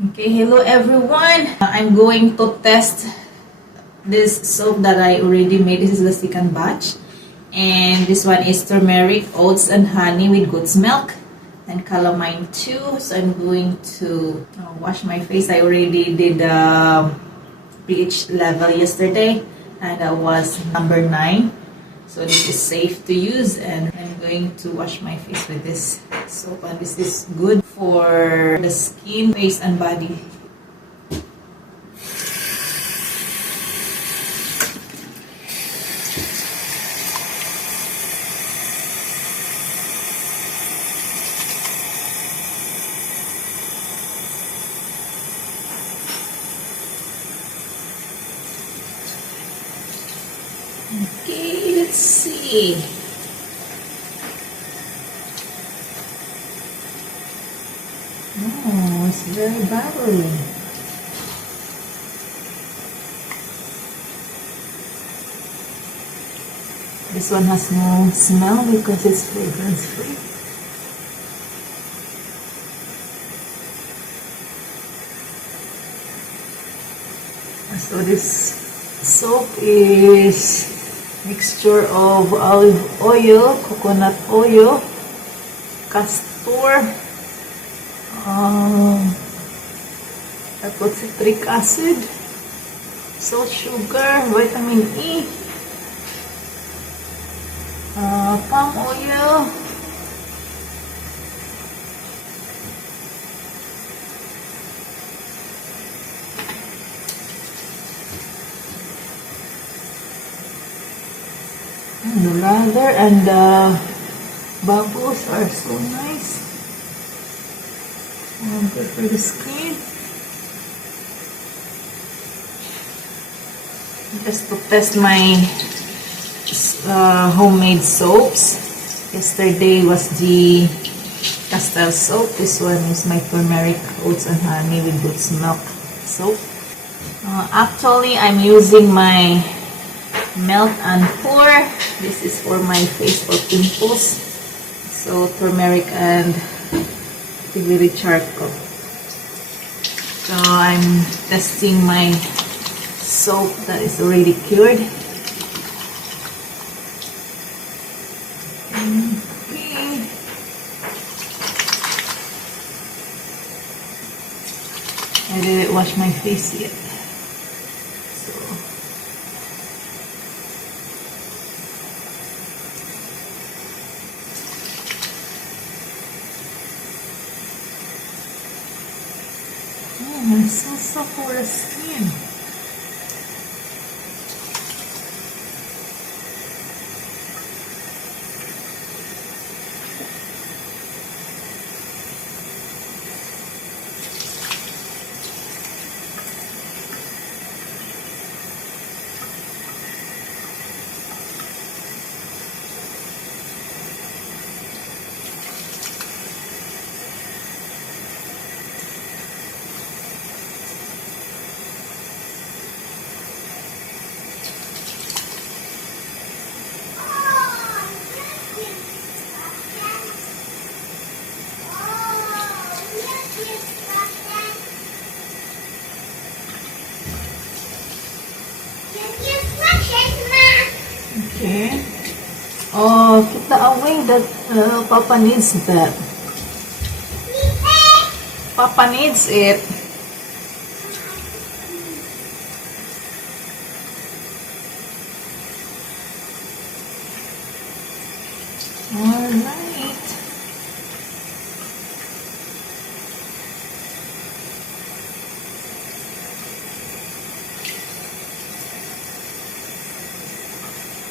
Okay, hello everyone. I'm going to test this soap that I already made. This is the second batch. And this one is turmeric, oats, and honey with goat's milk. And calamine too. So I'm going to wash my face. I already did the pH level yesterday. And that was number 9. So this is safe to use. And I'm going to wash my face with this soap. And this is good for the skin, face, and body. Okay, let's see. Oh, it's very bubbly. This one has no smell because it's fragrance free. So this soap is mixture of olive oil, coconut oil, castor, tapos citric acid, salt, sugar, vitamin E, palm oil, and the lather and the bubbles are so nice. Good for the skin. Just to test my homemade soaps. Yesterday was the Castel soap. This one is my turmeric, oats, and honey with goat's milk soap. Actually, I'm using my Melt and Pour. This is for my face for pimples. So turmeric and tigiri charcoal. So I'm testing my soap that is already cured. Okay. I didn't wash my face yet. So it's so soft for the skin. Okay. Oh, kita away that Papa needs that. Papa needs it. Alright.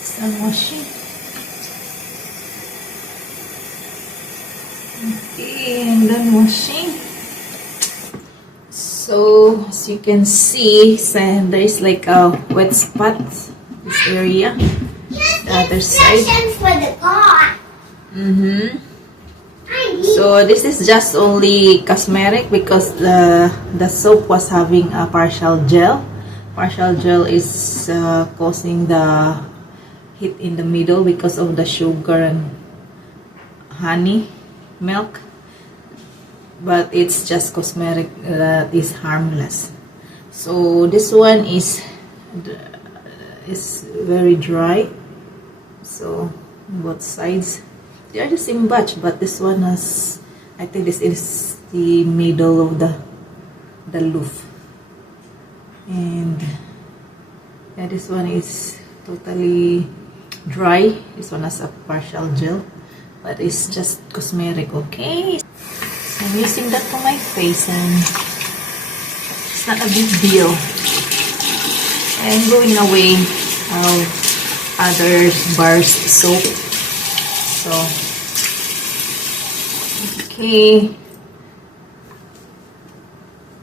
Sun washing. Okay, and then washing. So as you can see, there is like a wet spot this area. The other side. For the car. So this is just only cosmetic because the soap was having a partial gel. Partial gel is causing the heat in the middle because of the sugar and honey milk. but it's just cosmetic that is harmless. So this one is very dry. So both sides, they are the same batch, but this one has, I think this is the middle of the loaf, and yeah, this one is totally dry. This one has a partial gel, but it's just cosmetic. Okay, so I'm using that for my face, and it's not a big deal. I'm going away of other bars soap. So okay,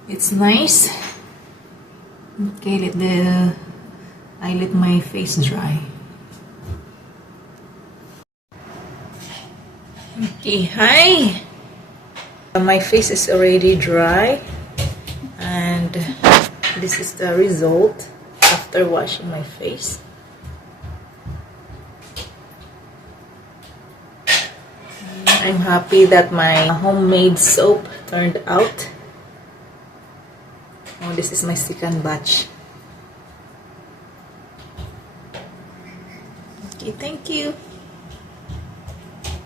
it's nice. Okay, I let my face dry. Okay, hi. My face is already dry, and this is the result after washing my face. I'm happy that my homemade soap turned out. Oh, this is my second batch. Okay, thank you.